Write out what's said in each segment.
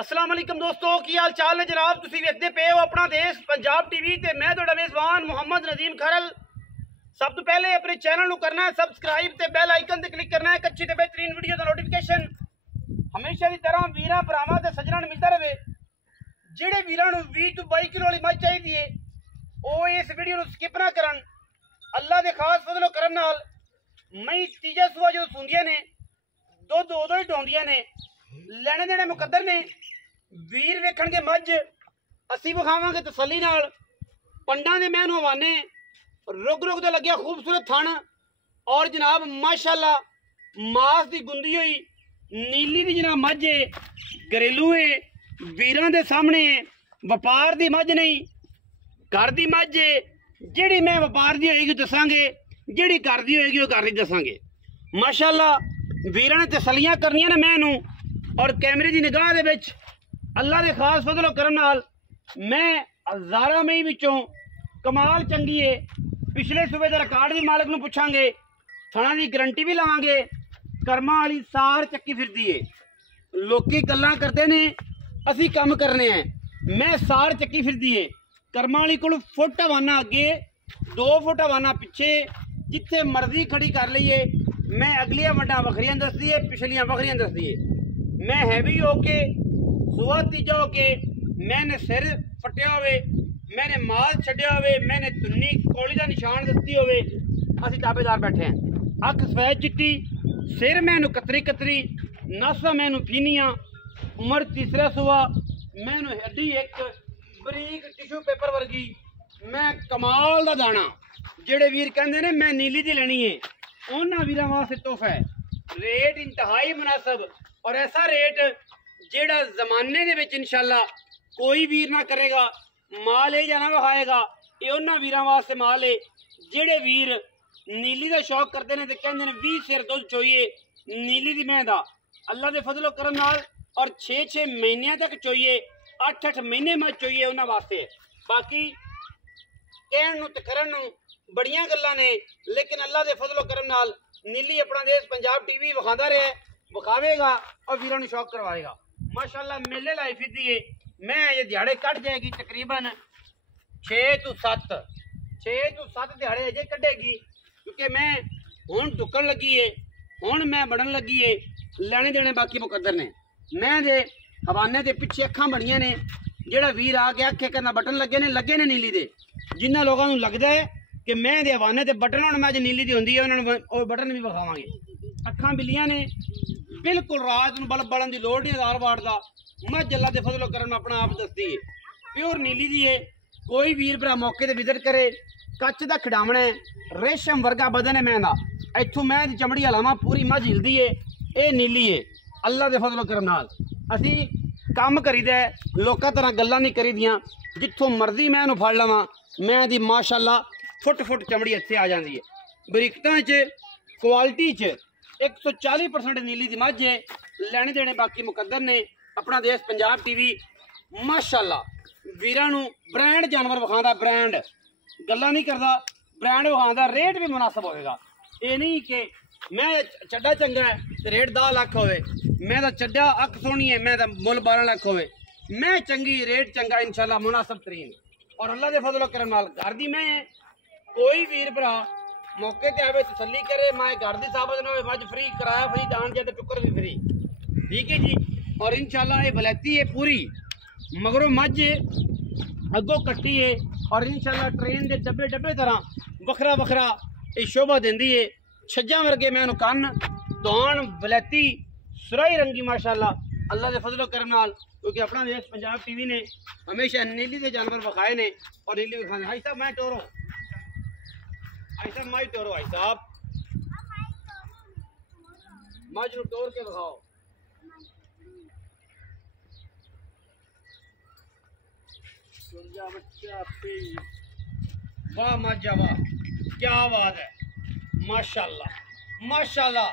अस्सलाम वालेकुम दोस्तों की हाल चाल ने जनाब। तुसीं वेखदे पे हो अपना देश पंजाब टीवी ते मैं तुहाडा मेज़बान मुहम्मद नदीम खरल। सब तो पहले अपने चैनल करना है सबसक्राइब ते बैल आइकन ते क्लिक करना है अच्छी ते बेहतरीन वीडियो का नोटिफिकेशन हमेशा की तरह वीरां भरावां ते सज्जणां नूं मिलदा रहे। जिहड़े वीरां नूं 20 तो 22 किलो वाली मੱਝ चाहिदी है वो इस वीडियो नूं स्किप ना करन। अल्लाह दे खास फजलो करम नाल मई तीजा सुआ जो सुंदियां ने दुध उदों ही डोंदियां ने लेने देने मुकद्दर ने। वीर वेखणगे मੱਝ असीं विखावांगे तसल्ली नाल। पंडां दे मैनू हवाने रुग रुग दे लग्या खूबसूरत थण और जनाब माशाअल्लाह मास दी गुंदी हुई नीली दी जनाब मੱਝ है। घरेलू है वीरां दे सामने वपार दी मੱਝ नहीं घर दी मੱਝ है। जिहड़ी मैं वपार दी होएगी दसांगे जिहड़ी घर दी होएगी वो घर दी दसांगे। माशाअल्लाह वीरां ने तसल्लियां करनियां ने मैनू और कैमरे की निगाह दे विच अल्लाह के खास फजलो करम नाल मैं हज़ारां मई विचों कमाल चंगी है। पिछले सूबे का रिकॉर्ड भी मालिक नूं पुछांगे थणा की गारंटी भी लवांगे। कर्मां वाली सार चक्की फिरदी है। लोकी गल्लां करदे ने असीं काम करने हैं मैं सार चक्की फिरदी है। कर्मां वाली कोल फुट हवाना अगे 2 फुट हवाना पिछे जिथे मर्जी खड़ी कर लईए। मैं अगलियां वड्डां वखरियां दसदी है पिछलियां वखरियां दसदी है। मैं हैवी होके सुआ तीजा होके मैंने सिर फटिया होवे मैंने माल छड्डिया होवे मैंने तुन्नी कौली का निशान दसती होवे असीं ताबेदार बैठे हैं। अख सफेद चिट्टी सिर मैनू कतरी कतरी नसा मैनू फीनियां उम्र तीसरा सुआ मैनू हड्डी एक बरीक टिशू पेपर वर्गी मैं कमाल दा दाना। जेड़े वीर कहंदे ने मैं नीली दी लेनी है उन्हां वीरां वास्ते तोहफा है। रेट इंतहाई मुनासिब और ऐसा रेट जेड़ा जमाने दे विच इंशाअल्लाह कोई वीर ना करेगा। माल ये जाना विखाएगा ये उन्हां वीरां वास्ते माल है जेड़े वीर नीली का शौक करते हैं तो कहते हैं 20 सिर दुध चोइए नीली दी मैं दा अल्लाह के फजलो करम नाल और 6-6 महीनों तक चोइए 8-8 महीने मੱਝ चोइए उन्हां वास्ते। बाकी कहण नूं ते करन नूं बड़ियां गल्लां ने लेकिन अल्लाह के फजलो करम नाल नीली अपना देश पंजाब टीवी विखांदा रहा विखावेगा और वीरों ने शौक करवाएगा। माशाअल्लाह मेले लाई फिरदी है। मैं ये दिहाड़े कट जाएगी तकरीबन 6 तो 7 दिहाड़े अजे कटेगी क्योंकि मैं हुण टुकन लगी है हुण मैं बढ़न लगी है। लेने देने बाकी मुकद्दर ने मैं दे हवाने के पिछे अखां बड़ियां ने जेड़ा वीर आ के आखे कहना बटन लगे ने नीली दे जिन्होंने लोगों को लगता है कि मैं दे हवाने ते बटन हुण मैं नीली दी होंदी है उन्होंने और बटन भी विखावांगे। अखां बिल्लियां ने बिल्कुल रात नूं बल्ब बलन की लोड़ नहीं। आधार वार्ड का मੱਝ अल्लाह के फजलो करम अपना आप दसदी है प्योर नीली दी है। कोई वीर भरा मौके ते विजिट करे कच का खिडावना है रेशम वर्गा बदन है मैं दा इत्थों मैं दी चमड़ी हलावां पूरी मੱਝ हिलदी है ये नीली है। अल्लाह के फजलो करम नाल असी काम करीदा लोकां तरह गल्लां नहीं करीदियां। जिथों मर्जी मैं इहनूं फड़ लवां मैं दी माशाअल्लाह फुट फुट चमड़ी इत्थे आ जाती है। बरीकतां च क्वालिटी च 140% नीली दी मੱਝ है। लेने देने बाकी मुकद्दर ने अपना देश पंजाब टीवी माशाअल्लाह वीरां नूं ब्रांड जानवर विखांदा ब्रांड गल्लां नहीं करदा ब्रांड विखांदा रेट भी मुनासिब होएगा। ये नहीं कि मैं चड्डा चंगा है तो रेट 10 लाख होवे मैं तो चड्डा अख सोहनी है मैं तो मुल 12 लाख होवे मैं चंगी रेट चंगा इंशाअल्लाह मुनासिब तरीन और अल्लाह के फजलो करम नाल घर दी मैं कोई वीर भरा मौके ते आवे तसल्ली करे मैं घर दी साबित ना होवे मੱਝ फ्री किराया फ्री दान जे ते टुकर भी फ्री ठीक है जी। और इंशाअल्लाह ये बलैती है पूरी मगरों मੱਝ अगों कट्टी है और इंशाअल्लाह ट्रेन के डब्बे डब्बे तरह वखरा वखरा ये शोभा देंदी है। छज्जा वर्गे मैं कन दौन बलैती सुराई रंगी माशाअल्लाह अल्लाह के फजलो करम नाल क्योंकि अपना देश पंजाब टीवी ने हमेशा नीली के जानवर विखाए ने और नीली विखाने। हाई साहब मैं टोरो हाई साहब माई टोरो हाई साहब मੱਝ नूं टोर के विखाओ। वाह मੱਝ वाह क्या बात है माशाअल्लाह माशाअल्लाह।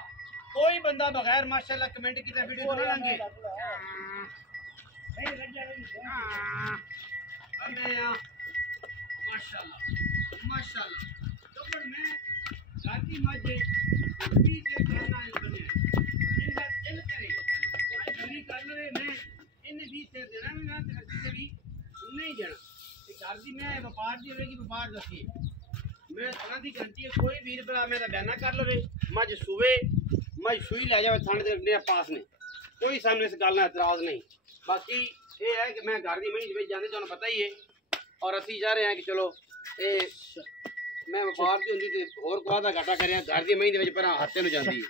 कोई बंदा बगैर माशाअल्लाह कमेंट की वीडियो बना लेंगे माशाअल्लाह माशाअल्लाह। तो पर मैं जाती मੱਝ भी से करना है बने जिनका दिल करे कोई भली कर ले मैं इन भी किसी देना भी ना ते किसी भी नहीं देना ते घर दी मैं व्यापार दी होगी व्यापार दसी मैं थाना दी गारंटी है कोई वीर भरा मैं बयाना कर लवे मज सुवे मज सुई ले जावे थाने दे अपने पास ने कोई सामने इस गल नाल एतराज नहीं बाकी ये है कि मैं घर दी मही दे जाने तुहानू पता ही है और असी जा रहे हैं कि चलो ये मैं व्यापार की होंदी ते होर कोई दा घाटा करिया घर दी मही दे विच पर हत्थे नु जांदी है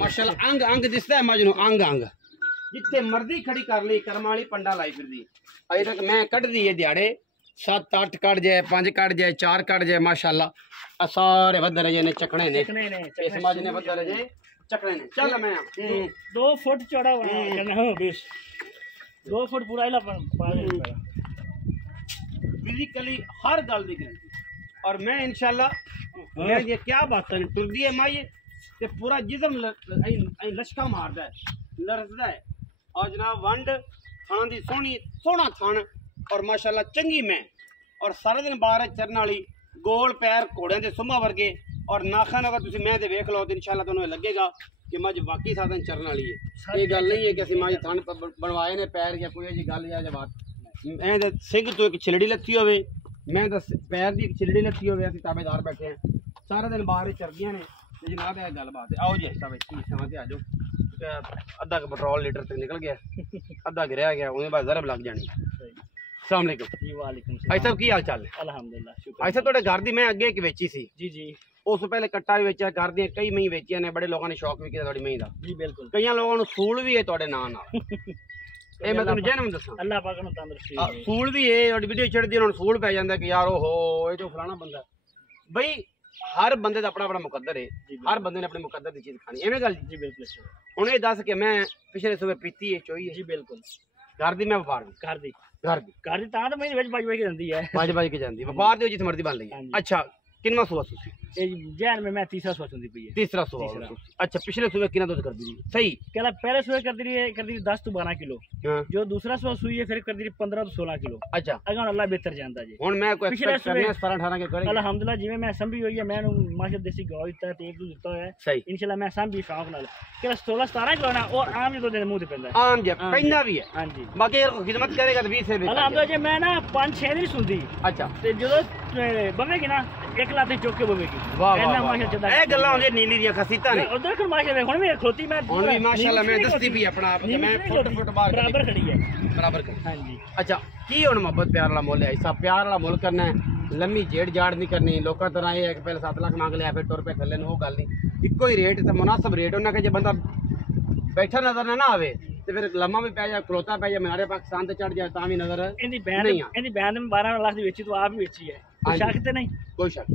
माशाल्लाह अंग अंग दिसदा है मज नु अंग अंग जिथे मर्जी खड़ी कर ली कर्म वाली पंडा लाई फिरदी अजे तक मैं कढ़ दी है दिहाड़े 7-8 कट जाए 5 कट जाए 4 कट जाए माशाल्लाह सारे वध रहे ने चकने ने इस मज ने वध रहे चकने ने चल मैं 2 फुट चौड़ा बना हां बेस 2 फुट पूरा इला पा फिजिकली हर गल दी गारंटी और मैं इंशाल्लाह मैं ये क्या बात है टुरदी है माई ते पूरा जिस्म लशका मारदा है लरसदा है और जनाब वंड थान दी सोहना थान और माशाल्लाह चंगी मैं और सारे दिन बाहर चरन वाली गोल पैर घोड़ियां दे सुम्मा वर्गे और नाखन अगर तुसीं मैं ते वेख लो तो इंशाल्लाह तुहानू लगेगा कि मज वाकई साधन चरन वाली है ये गल नहीं है कि असीं मज थान बनवाए ने पैर या कोई जी गल या बात मैं ते सिंह तो एक छिलड़ी लत्ती होवे मैं तो पैर की एक छिलड़ी लत्ती होवे असीं ताबेदार बैठे हैं सारा दिन बाहर चरदियां ने ते जनाब ये गल बात है आओ जी सब समा ते आ जाओ अद्धा पेट्रोल लीटर तक निकल गया अद्धा गिरया गया उन्हें बाद जरब लग जानी अस्सलाम वालेकुम जी वालेकुम भाई साहब की हाल चाल है अल्हम्दुलिल्लाह शुक्र भाई साहब घर दी मैं अगे एक वेची सी जी जी उस पहले कट्टा भी वेचा घर दी कई मही वेचियां ने बड़े लोगों ने शौक भी किया थोड़ी मही का जी बिल्कुल कई लोगों ने सूल भी है थोड़े नाम नाल ये मैं तुहानू जहनम दसा अल्लाह पाक नु तंदुरुस्ती सूल भी है और वीडियो चढ़दी उन्होंने सूल पै जांदा कि यार ओहो ये तो फलाना बंदा भाई हर बंदे का अपना अपना मुकद्दर है हर बंदे ने अपने मुकद्दर की चीज खानी एवें गल जी बिल्कुल हुण ये दस के मैं पिछले सुबह पीती है चोई है जी बिल्कुल घर दी मैं व्यापार भी कर दी घर दी तां तो महीने विच बज के जांदी है बज के जांदी व्यापार दी जिस मर्जी बन लई अच्छा किन्ना सुबह तुसी ए जहन में मैं तीसरा सुबह सुनदी पई है तीसरा सुबह अच्छा पिछले सुबह कितना दूध कर दी सही कहला पहले सुबह कर दी 10 to 12 किलो हां जो दूसरा सुबह सुई है फिर कर दी 15 to 16 किलो अच्छा अगर अल्लाह बेहतर जानता जी हुन मैं कोई एक्सपेक्ट करने 17-18 के करेंगे अल्हम्दुलिल्लाह जिवें मैं संभी हुई है मैं माशा देसी गाय दिता है तेल दिता है सही इंशाल्लाह मैं संभी शौक नाल कहला 16-17 किलो ना और आम जो दे मुंह ते पैंदा आम जे पैंदा भी है हां जी बाकी खिदमत करेगा तो 20 से भी अल्हम्दुलिल्लाह जी मैं ना 5-6 दिन सुनदी अच्छा ते जो बवेगी ना एक लाते चौक के बवेगी वाह वाह ए गल्ला होंदी नीली दी खसीता ने उधर कर माशा हुन भी खोती मैं हुन भी माशाल्लाह मैं दसती भी अपना आप मैं फुट बाहर बराबर खड़ी है बराबर खड़ी हां जी अच्छा की हुन मोहब्बत प्यार वाला मोल है ऐसा प्यार वाला मोल करना है लम्मी जेड़ जाड़ नहीं करनी लोकां तरह ये पहले 7 लाख मांग लिया फिर टुर पे थल्ले नु वो गल नहीं इको ही रेट ते मुनासिब रेट उन्हें के जे बंदा बैठा नजर ना आवे ते फिर लम्मा भी पै जाए खलोता पै जाए मीनारे पाकिस्तान ते चढ़ जाए ता भी नजर इनदी बैंड में 12 लाख दी बेची तो आप भी बेची है कोई शक ते नहीं कोई शक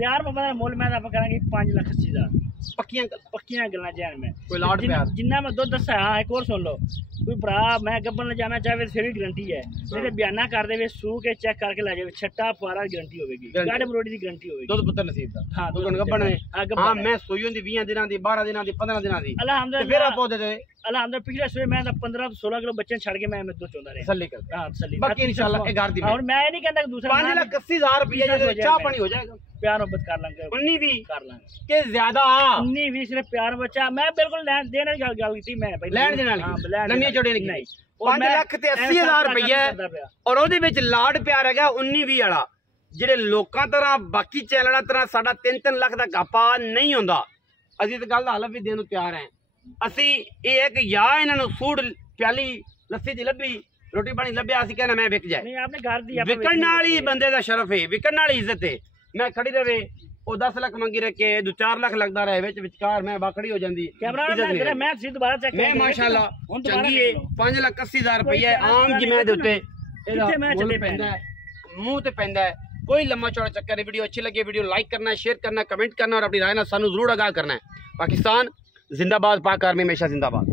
प्यार मोहब्बत दा मोल मैं आप करांगे 5,80,000 पक्कियां गल्लां जहन में कोई लाड प्यार जिन्ना मैं दुध दसा हां एक और सुन लो कोई भरा मैं गब्बन ले जाना चाहे फिर भी गारंटी है नहीं बयाना कर देवे सू के चेक करके ला जावे छट्टा पारा गारंटी होगी गाड़े बरोड़ी दी गारंटी होगी दुध पुत्र नसीब दा हां दुध गब्बन है हां मैं सोई होंदी 20 दिनां दी 12 दिनां दी 15 दिनां दी अल्हम्दुलिल्लाह फिर आपो दे दे अल्हम्दुलिल्लाह पिछले सुबह मैं 15 to 16 किलो बच्चे छड़ के मैं दूध चोंदा रहा तसल्ली कर हां तसल्ली बाकी इंशाल्लाह ए घर दी और मैं नहीं कहता कि दूसरा 5,80,000 रुपया चाह पानी हो जाएगा प्यार मोहब्बत कर लांगे 19 भी कर लांगे के ज्यादा 19 20 सिर्फ प्यार बच्चा मैं बिल्कुल लेन देने की गल की मैं भाई ਲੈਣ ਦੇ ਨਾਲ ਲੰਮੀਆਂ ਚੌੜੀਆਂ ਨਹੀਂ 5 ਲੱਖ ਤੇ 80,000 ਰੁਪਏ ਔਰ ਉਹਦੇ ਵਿੱਚ ਲਾਡ ਪਿਆਰ ਹੈਗਾ 19-20 ਵਾਲਾ ਜਿਹੜੇ ਲੋਕਾਂ ਤਰ੍ਹਾਂ ਬਾਕੀ ਚੈਨਲਾਂ ਤਰ੍ਹਾਂ ਸਾਡਾ 3-3 ਲੱਖ ਦਾ ਗਾਪਾ ਨਹੀਂ ਹੁੰਦਾ ਅਸੀਂ ਤਾਂ ਗੱਲ ਦਾ ਹਲਫ ਵੀ ਦੇਣ ਨੂੰ ਤਿਆਰ ਹਾਂ ਅਸੀਂ ਇਹ ਹੈ ਕਿ ਜਾਂ ਇਹਨਾਂ ਨੂੰ ਸੂੜ ਪਿਆਲੀ ਲੱਸੀ ਦੀ ਲੱਭੀ ਰੋਟੀ ਪਾਣੀ ਲੱਭਿਆ ਅਸੀਂ ਕਹਿੰਦਾ ਮੈਂ ਵਿਕ ਜਾਏ ਨਹੀਂ ਆਪਨੇ ਘਰ ਦੀ ਵਿਕਣ ਨਾਲ ਹੀ ਬੰਦੇ ਦਾ ਸ਼ਰਫ ਹੈ ਵਿਕਣ ਨਾਲ ਹੀ ਇੱਜ਼ਤ ਹੈ ਮੈਂ ਖੜੀ ਰਵੇ ਉਹ 10 ਲੱਖ ਮੰਗੀ ਰੱਖੇ 2-4 ਲੱਖ ਲੱਗਦਾ ਰਹੇ ਵਿਚਕਾਰ ਮੈਂ ਵਾਕੜੀ ਹੋ ਜਾਂਦੀ ਕੈਮਰਾ ਮੈਂ ਸੀ ਦੁਬਾਰਾ ਚੈੱਕ ਮੈਂ ਮਾਸ਼ਾਅੱਲਾ ਚੰਗੀ ਹੈ 5,80,000 ਰੁਪਏ ਆਮ ਜਿਵੇਂ ਦੇ ਉੱਤੇ ਕਿੱਥੇ ਮੈਂ ਚੱਲੇ ਪੈਂਦਾ ਮੂੰਹ ਤੇ ਪੈਂਦਾ ਹੈ कोई लम्बा चौड़ा चक्कर है वीडियो अच्छी लगे वीडियो लाइक करना है शेयर करना कमेंट करना और अपनी राय ना सानू जरूर आगाह करना है पाकिस्तान जिंदाबाद पाक आर्मी हमेशा जिंदाबाद।